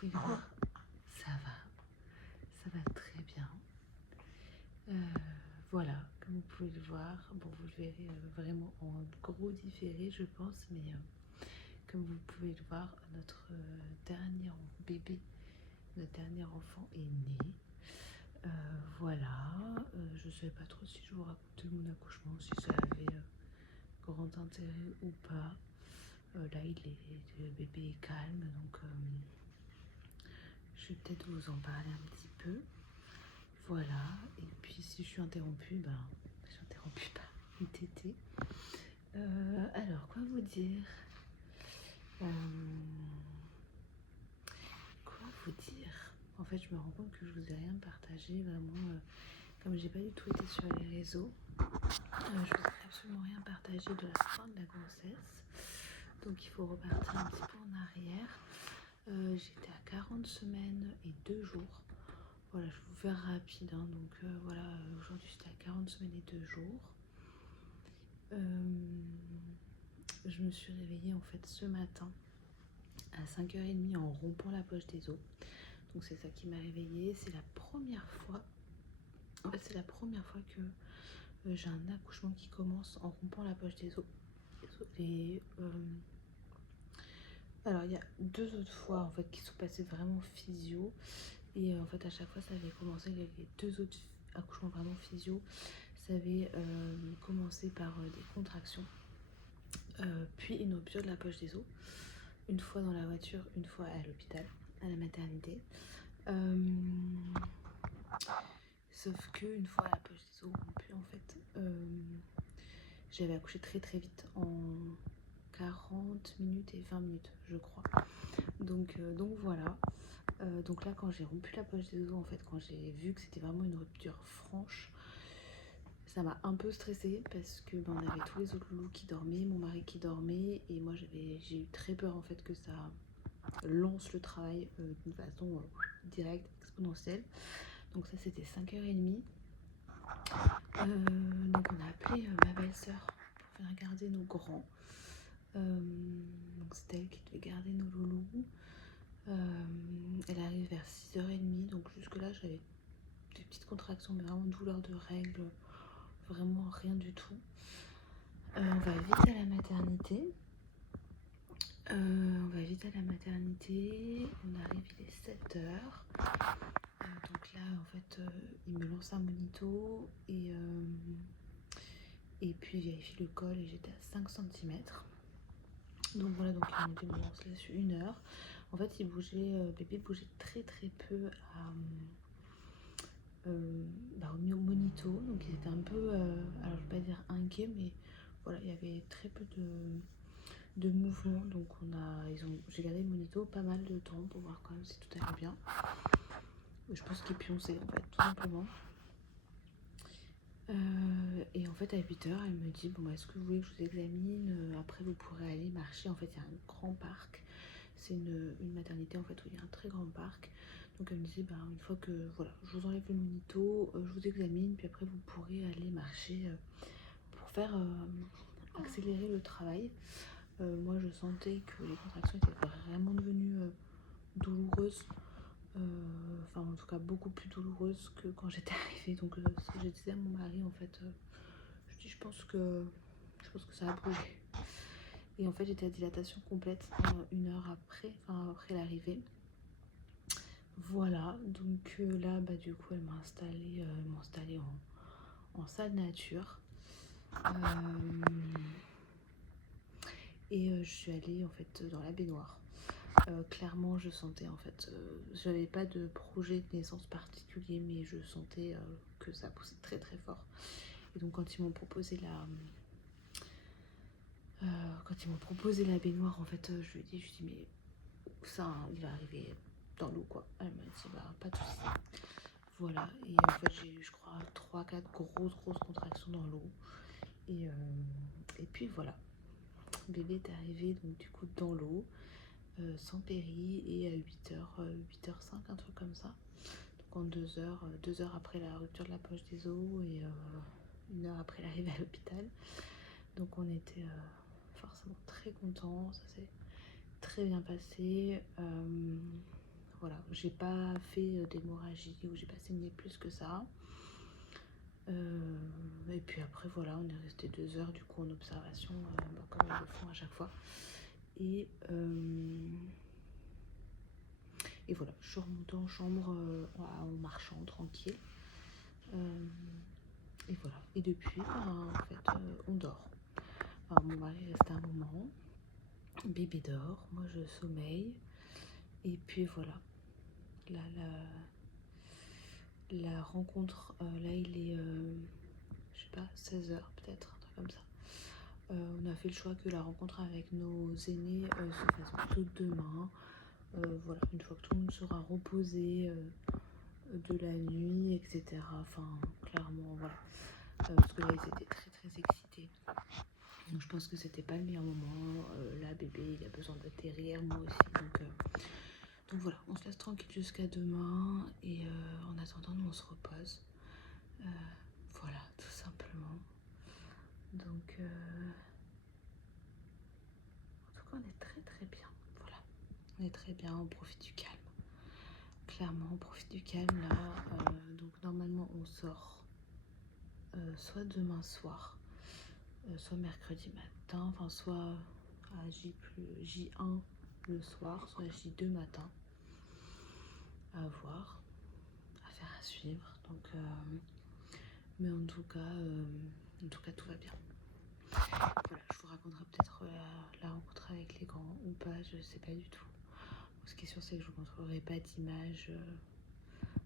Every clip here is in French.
pouvez voir, ça va très bien. Voilà, comme vous pouvez le voir, bon, vous le verrez vraiment en gros différé, je pense, mais comme vous pouvez le voir, notre dernier bébé, notre dernier enfant est né. Voilà, je ne savais pas trop si je vous racontais mon accouchement, si ça avait grand intérêt ou pas. Là, le bébé est calme, donc je vais peut-être vous en parler un petit peu. Voilà, et puis si je suis interrompue, ben, je suis interrompue par une tétée. Alors, quoi vous dire Quoi vous dire En fait, je me rends compte que je vous ai rien partagé, vraiment, comme j'ai pas du tout été sur les réseaux, je vous ai absolument rien partagé de la fin de la grossesse. Donc il faut repartir un petit peu en arrière. J'étais à 40 semaines et 2 jours. Voilà, je vais vous faire rapide, hein. Donc voilà, aujourd'hui j'étais à 40 semaines et 2 jours. Je me suis réveillée en fait ce matin à 5h30 en rompant la poche des os. Donc c'est ça qui m'a réveillée. C'est la première fois, en fait c'est la première fois que j'ai un accouchement qui commence en rompant la poche des os. Et alors il y a 2 autres fois en fait qui sont passées vraiment physio. Et en fait à chaque fois ça avait commencé, les 2 autres accouchements vraiment physio, ça avait commencé par des contractions, puis une rupture de la poche des os. Une fois dans la voiture, une fois à l'hôpital, à la maternité. Sauf que une fois la poche des os rompue, en fait, j'avais accouché très très vite, en 40 minutes et 20 minutes, je crois. Donc voilà. Donc là, quand j'ai rompu la poche des os, en fait, quand j'ai vu que c'était vraiment une rupture franche, ça m'a un peu stressée parce que ben, on avait tous les autres loulous qui dormaient, mon mari qui dormait, et moi j'ai eu très peur en fait que ça lance le travail d'une façon directe, exponentielle. Donc ça c'était 5h30. Donc on a appelé ma belle-sœur pour faire garder nos grands. Donc c'était elle qui devait garder nos loulous. Elle arrive vers 6h30, donc jusque là j'avais des petites contractions, mais vraiment douleur de règles, vraiment rien du tout. On va vite à la maternité. On arrive, il est 7h. Donc là, en fait, il me lance un monito et puis il vérifie le col et j'étais à 5 cm. Donc voilà, donc il me lance là sur 1h. En fait, bébé bougeait très très peu au monito. Donc il était un peu, alors je vais pas dire inquiet, mais voilà, il y avait très peu de mouvement. Donc j'ai gardé le monito pas mal de temps pour voir quand même si tout allait bien. Je pense qu'il pionçait en fait, tout simplement. Et en fait à 8h elle me dit bon bah, est-ce que vous voulez que je vous examine, après vous pourrez aller marcher. En fait il y a un grand parc, c'est une maternité en fait où il y a un très grand parc. Donc elle me disait bah, une fois que voilà, je vous enlève le monito, je vous examine, puis après vous pourrez aller marcher pour faire accélérer le travail. Moi je sentais que les contractions étaient vraiment devenues douloureuses, enfin en tout cas beaucoup plus douloureuse que quand j'étais arrivée. Donc ce que je disais à mon mari en fait, je pense que ça a bougé. Et en fait j'étais à dilatation complète 1h après, enfin après l'arrivée. Voilà, donc là bah du coup elle m'a installée en salle nature. Et je suis allée en fait dans la baignoire. Clairement je sentais en fait, j'avais pas de projet de naissance particulier, mais je sentais que ça poussait très très fort. Et donc quand ils m'ont proposé la baignoire, en fait je lui ai dit mais ça hein, il va arriver dans l'eau quoi. Elle m'a dit bah pas de soucis. Voilà, et en fait j'ai eu je crois 3-4 grosses contractions dans l'eau. Et puis voilà, bébé est arrivé donc du coup dans l'eau, sans péri, et à 8h05, un truc comme ça. Donc en 2 heures après la rupture de la poche des os et 1h après l'arrivée à l'hôpital. Donc on était forcément très contents, ça s'est très bien passé. voilà, j'ai pas fait d'hémorragie ou j'ai pas saigné plus que ça. Et puis après voilà, on est resté 2 heures du coup en observation, comme ils le font à chaque fois. Et voilà, je suis remontée en chambre en marchant tranquille. Et voilà. Et depuis, en fait, on dort. Alors, mon mari reste un moment. Bébé dort, moi je sommeille. Et puis voilà. Là, la rencontre, là il est, je sais pas, 16 heures peut-être, un truc comme ça. On a fait le choix que la rencontre avec nos aînés se fasse plutôt demain. Voilà, une fois que tout le monde sera reposé de la nuit, etc. Enfin, clairement, voilà. Parce que là, ils étaient très très excités. Donc je pense que c'était pas le meilleur moment. Là, bébé, il a besoin d'atterrir, moi aussi. Donc voilà, on se laisse tranquille jusqu'à demain. Et en attendant, nous, on se repose. Voilà, tout simplement. Donc, en tout cas, on est très très bien. Voilà, on est très bien, on profite du calme. Clairement, on profite du calme là. Donc normalement, on sort soit demain soir, soit mercredi matin, enfin soit à J1 le soir, soit J2 matin. À voir, à faire, à suivre. Donc, mais en tout cas, tout va bien. Voilà, je vous raconterai peut-être la rencontre avec les grands ou pas, je sais pas du tout. Ce qui est sûr, c'est que je vous montrerai pas d'images.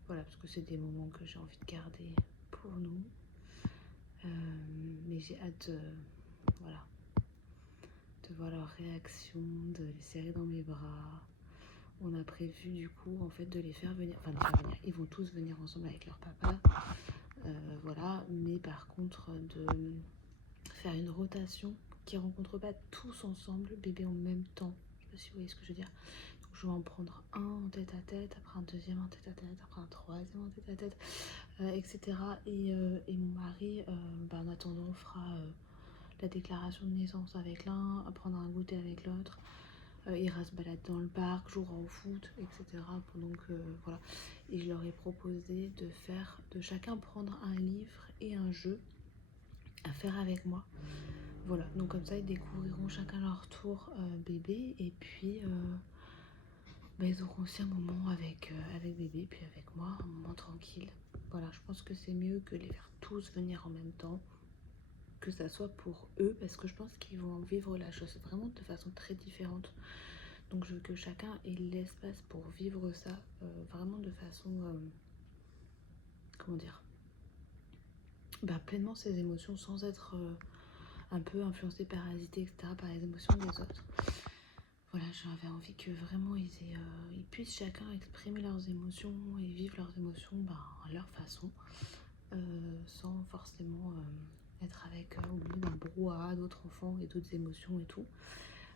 Voilà, parce que c'est des moments que j'ai envie de garder pour nous. Mais j'ai hâte, voilà, de voir leur réaction, de les serrer dans mes bras. On a prévu du coup en fait de les faire venir, enfin de les faire venir. Ils vont tous venir ensemble avec leur papa, voilà. Mais par contre de faire une rotation qui rencontre pas tous ensemble bébé en même temps. Je sais pas si vous voyez ce que je veux dire. Donc je vais en prendre un en tête à tête, après un deuxième en tête à tête, après un troisième en tête à tête, etc. Et mon mari, en attendant, on fera la déclaration de naissance avec l'un, prendre un goûter avec l'autre. Ira se balader dans le parc, jouera au foot, etc. Pendant que voilà. Et je leur ai proposé de chacun prendre un livre et un jeu à faire avec moi. Voilà, donc comme ça ils découvriront chacun leur tour bébé et puis ils auront aussi un moment avec bébé puis avec moi, un moment tranquille. Voilà, je pense que c'est mieux que les faire tous venir en même temps, que ça soit pour eux, parce que je pense qu'ils vont vivre la chose vraiment de façon très différente. Donc je veux que chacun ait l'espace pour vivre ça vraiment de façon, comment dire, pleinement ses émotions sans être un peu influencé, parasité, etc. par les émotions des autres. Voilà, j'avais envie que vraiment ils puissent chacun exprimer leurs émotions et vivre leurs émotions à leur façon, sans forcément être avec au milieu d'un brouhaha d'autres enfants et d'autres émotions et tout.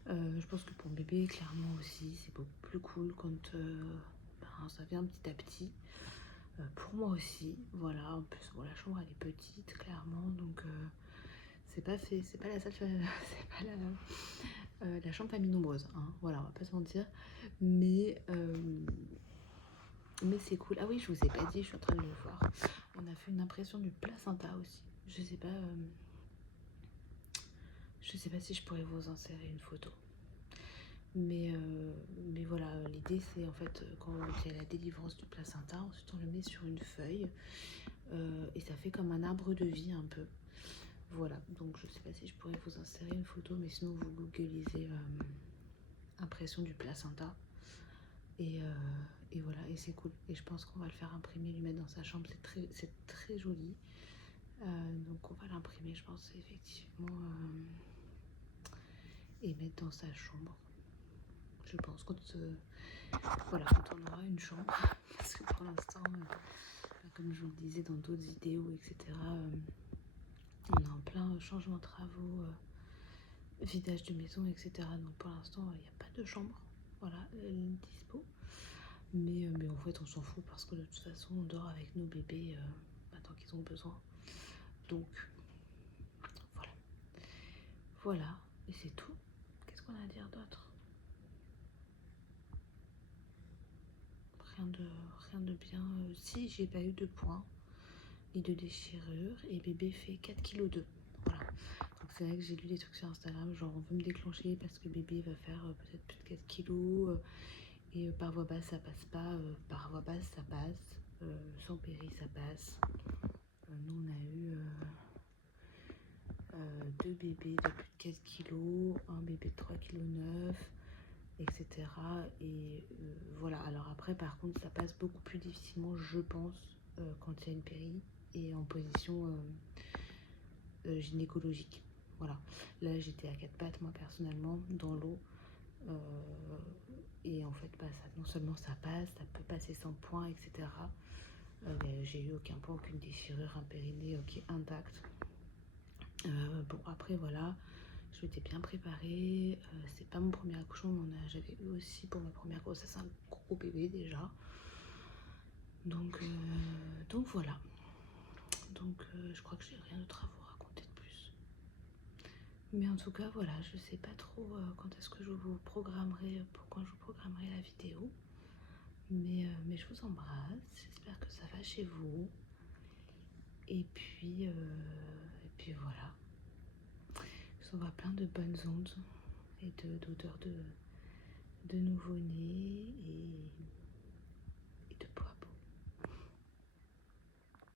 Je pense que pour bébé, clairement aussi, c'est beaucoup plus cool quand ça vient petit à petit. Pour moi aussi, voilà. En plus, la chambre elle est petite, clairement, donc c'est pas fait, c'est pas la salle, c'est pas la chambre famille nombreuse, hein. Voilà, on va pas se mentir, mais c'est cool. Ah oui, je vous ai pas dit, je suis en train de le voir. On a fait une impression du placenta aussi. Je sais pas si je pourrais vous insérer une photo. Mais voilà, l'idée c'est en fait quand il y a la délivrance du placenta, ensuite on le met sur une feuille et ça fait comme un arbre de vie un peu. Voilà, donc je sais pas si je pourrais vous insérer une photo, mais sinon vous googlisez impression du placenta et voilà, et c'est cool. Et je pense qu'on va le faire imprimer, lui mettre dans sa chambre, c'est très joli. Donc on va l'imprimer, je pense, effectivement, et mettre dans sa chambre. Je pense quand on aura une chambre, parce que pour l'instant, comme je vous le disais dans d'autres vidéos, etc., on est en plein changement de travaux, vidage de maison, etc. Donc pour l'instant, il n'y a pas de chambre, voilà, dispo. Mais en fait, on s'en fout parce que de toute façon, on dort avec nos bébés tant qu'ils ont besoin. Donc voilà, et c'est tout. Qu'est-ce qu'on a à dire d'autre? rien de bien. Si, j'ai pas eu de points ni de déchirure et bébé fait 4,2 kg. Voilà. Donc c'est vrai que j'ai lu des trucs sur Instagram, genre on veut me déclencher parce que bébé va faire peut-être plus de 4 kilos et par voie basse ça passe pas, par voie basse ça passe, sans péri ça passe. Nous on a eu 2 bébés de plus de 4 kilos, un bébé de 3,9 kg, etc. Et voilà, alors après par contre ça passe beaucoup plus difficilement je pense quand il y a une péri et en position gynécologique. Voilà, là j'étais à 4 pattes moi personnellement dans l'eau et en fait bah, ça, non seulement ça passe, ça peut passer sans point, etc. J'ai eu aucun point, aucune déchirure, un périnée qui est intact. Bon après voilà, je m'étais bien préparée, c'est pas mon premier accouchement mais j'avais eu aussi pour ma première grossesse un gros bébé déjà. Donc voilà, donc je crois que j'ai rien d'autre à vous raconter de plus. Mais en tout cas voilà, je sais pas trop quand est-ce que je vous programmerai, quand je vous programmerai la vidéo. Mais je vous embrasse, j'espère que ça va chez vous. Et puis voilà. Je vous envoie plein de bonnes ondes et d'odeurs de nouveau-né.